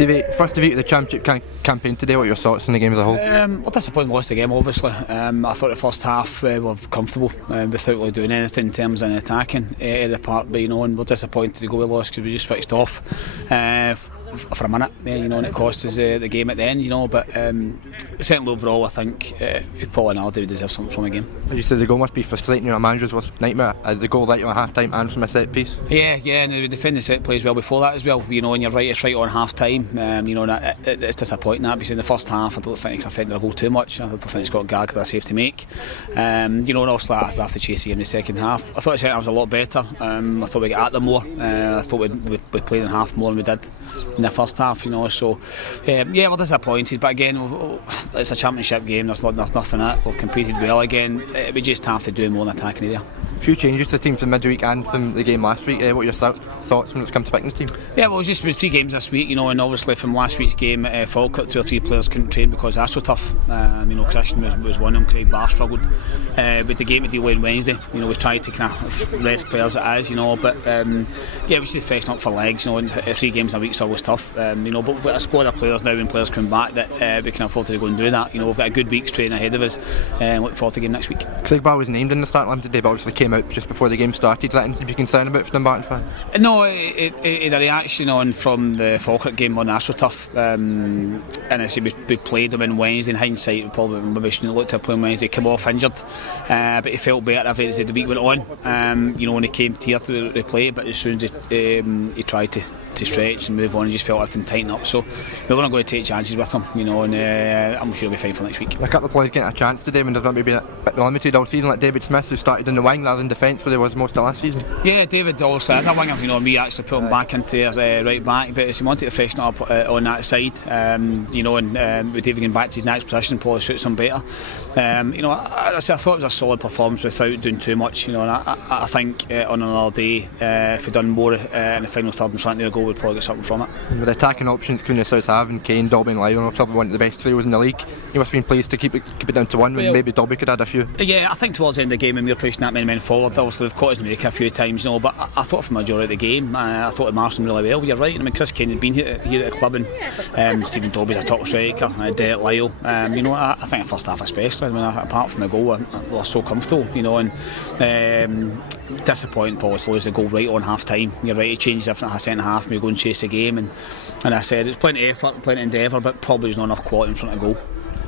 Stevie, first defeat of the championship campaign today, what are your thoughts on the game as a whole? Well, disappointed we lost the game, obviously. I thought the first half we were comfortable without really doing anything in terms of attacking the park, but and we're disappointed to go we lost because we just switched off for a minute, and it cost us the game at the end, but certainly overall I think Paul and Aldi would deserve something from the game. As you said, the goal must be frustrating, a manager's worst nightmare. The goal let you on half time and from a set piece. Yeah, and we defend the set plays well before that as well. And you're right, it's right on half time. It's disappointing that because in the first half I don't think they'll go too much. I don't think it's got Gag that safe to make. And obviously I have to chase the game in the second half. I thought the second half was a lot better. I thought we got at them more. I thought we played in half more than we did in the first half. So we're disappointed. But again, it's a championship game. There's nothing in it. We've competed well again. We just have to do more in attacking area. A few changes to the team from midweek and from the game last week. What are your thoughts when it's come to picking the team? Yeah, well, it was 3 games this week, and obviously from last week's game, Falkirk 2 or 3 players couldn't train because that's so tough. Christian was one of them. Craig Barr struggled with the game to deal with on Wednesday. We tried to kind of rest players as, but we should freshen up for legs. 3 games a week's always tough. But we've got a squad of players now and players coming back that we can afford to go and do that. We've got a good week's training ahead of us. Look forward to getting next week. Craig Barr was named in the start line today, but obviously came came out just before the game started. Is that anything to be concerned about for Dumbarton fans? No, it had a reaction on from the Falkirk game on AstroTurf, and I say we played him on Wednesday. In hindsight, we probably maybe shouldn't have looked at playing Wednesday. He came off injured, but he felt better as the week went on. When he came here to the play, but as soon as he tried to stretch and move on, he just felt everything tighten up. So we weren't going to take chances with him, and I'm sure he'll be fine for next week. A couple of players getting a chance today when they've not maybe been a bit limited all season, like David Smith, who started in the wing rather than defence where he was most of last season. Yeah, David also had a winger. Me actually put him back into right back, but he wanted to freshen up on that side. And with David going back to his next position, probably suits him better. I thought it was a solid performance without doing too much. And I think on another day, if we'd done more in the final third in front of the goal, we'd probably get something from it. With the attacking options Queen of South have, and Kane, Dobby and Lyon, probably one of the best trios in the league. You must have been pleased to keep it down to one when maybe Dobby could add a few. Yeah, I think towards the end of the game when we were pushing that many men forward, obviously they've caught us in the make a few times, but I thought for the majority of the game, I thought it marshed them really well. You're right. Chris Kane had been here at the club, and Stephen Dobby's a top striker, Derek Lyle. I think the first half especially, apart from the goal, we were so comfortable, and disappointing probably to lose the goal right on half time. You're right, it changes everything at the second half and we go and chase the game, and I said it's plenty of effort, plenty of endeavour, but probably there's not enough quality in front of goal.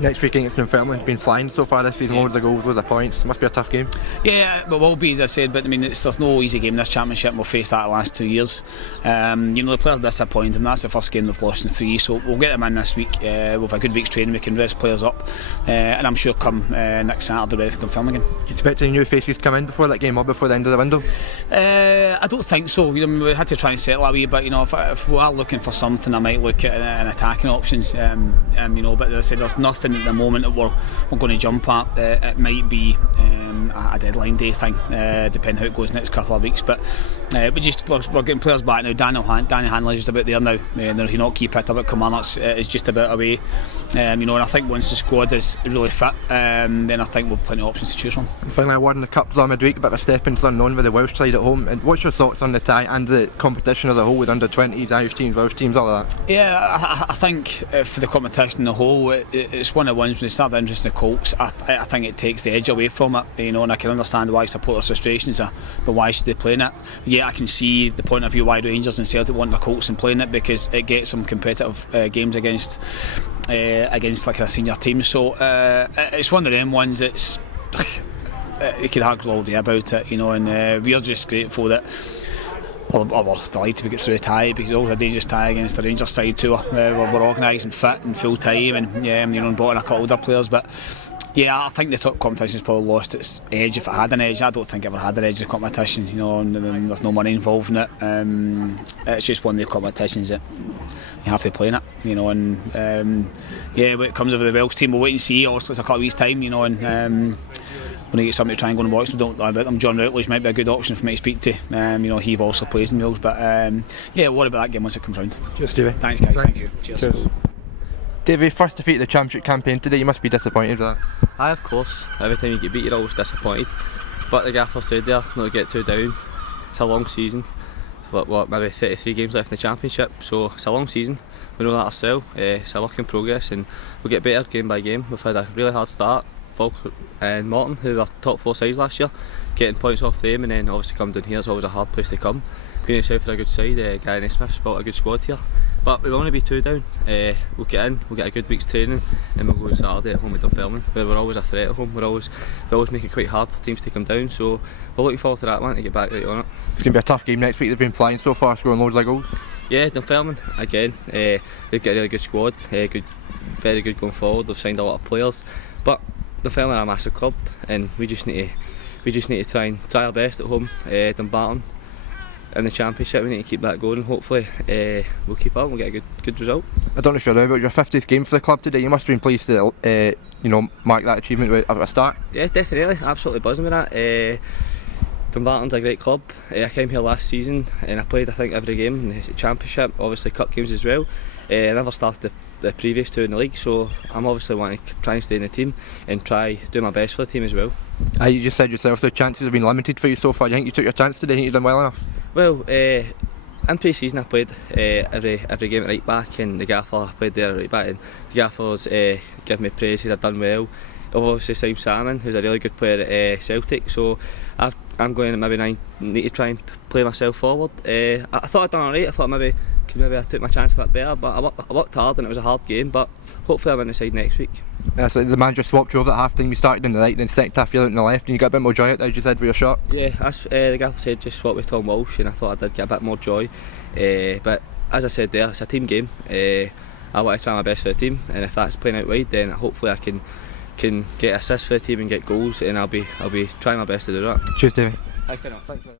Next week against Dunfermline's been flying so far this season, loads of goals, loads of points. It must be a tough game. Yeah, but will be, as I said, but there's no easy game in this championship. We'll face that the last 2 years. The players disappointed them. That's the first game they've lost in 3, so we'll get them in this week with a good week's training. We can rest players up, and I'm sure come next Saturday ready for Dunfermline again. Do you expect any new faces to come in before that game or before the end of the window? I don't think so. We had to try and settle a wee bit. If we are looking for something, I might look at an attacking options. But as I said, there's nothing at the moment that we're going to jump at. It might be a deadline day thing, depending how it goes next couple of weeks. But we're getting players back now. Danny Hanley's just about there now. He's not key picked up at Kilmarnock. It's just about away. And I think once the squad is really fit, then I think we'll have plenty of options to choose from. And finally, awarding the Cups on midweek, a bit of a step into the unknown with the Welsh side at home. And what's your thoughts on the tie and the competition as a whole with under-20s, Irish teams, Welsh teams, all of that? Yeah, I think for the competition as a whole, it's one of the ones when they start the interest in the Colts, I think it takes the edge away from it, and I can understand why supporters' frustrations are, but why should they play in it? Yeah, I can see the point of view why Rangers and Celtic want the Colts and playing it, because it gets some competitive games against like a senior team. So it's one of them ones that's you could argue all day about it, and we're just grateful that we're delighted we get through a tie, because it was a dangerous tie against the Rangers side too. We're organised and fit and full time, and brought in a couple of older players, but yeah, I think the top competition has probably lost its edge if it had an edge. I don't think it ever had an edge in the competition, and there's no money involved in it. It's just one of the competitions that you have to play in it, when it comes over the Welsh team, we'll wait and see. Obviously it's a couple of weeks time, and when I get somebody to try and go and watch them, don't know about them. John Routledge might be a good option for me to speak to. He also plays in Wales, but what about that game once it comes round? Cheers, Stevie. Thanks, guys. Thank you. Cheers. Davey, first defeat of the Championship campaign today, you must be disappointed with that. Aye, of course. Every time you get beat, you're always disappointed. But the gaffer said there, not to get too down. It's a long season. It's like, maybe 33 games left in the Championship, so it's a long season. We know that ourselves. It's a work in progress, and we'll get better game by game. We've had a really hard start. Falkirk and Morton, who were top 4 sides last year, getting points off them, and then obviously come down here is always a hard place to come. Queen of South are a good side. Gary Naismith's built a good squad here, but we don't want to be too down. We'll get in, we'll get a good week's training, and we'll go on Saturday at home at Dunfermline, where we're always a threat at home. We always make it quite hard for teams to come down, so we're looking forward to that one, to get back right on it. It's going to be a tough game next week. They've been flying so far, scoring loads of goals. Yeah, Dunfermline again. They've got a really good squad, very good going forward. They've signed a lot of players, but Dunfermline are a massive club, and we just need to try our best at home. Dumbarton in the Championship, we need to keep that going. Hopefully we'll keep up and we'll get a good result. I don't know if you're aware, but your 50th game for the club today. You must have been pleased to mark that achievement at a start. Yeah, definitely, absolutely buzzing with that. Dumbarton's a great club. I came here last season and I played, I think, every game in the Championship, obviously cup games as well. I never started the previous 2 in the league, so I'm obviously wanting to try and stay in the team and try do my best for the team as well. You just said yourself the chances have been limited for you so far. Do you think you took your chance today? Do you think you've done well enough? Well, in pre-season I played every game at right back, and the gaffer I played there at right back, and the gaffer's given me praise. I'd done well. I've obviously signed Salmon, who's a really good player at Celtic, so I'm going to maybe need to try and play myself forward. I thought I'd done alright. I thought maybe I took my chance a bit better, but I worked hard and it was a hard game, but hopefully I'm in the side next week. So the manager swapped you over at half time. You started in the right, then second half you out on the left, and you got a bit more joy out there, as you said, with your shot. Yeah, as the gaffer said, just swap with Tom Walsh, and I thought I did get a bit more joy. But as I said there, it's a team game. I want to try my best for the team, and if that's playing out wide, then hopefully I can get assists for the team and get goals, and I'll be trying my best to do that. Cheers, Davey. Thanks very much.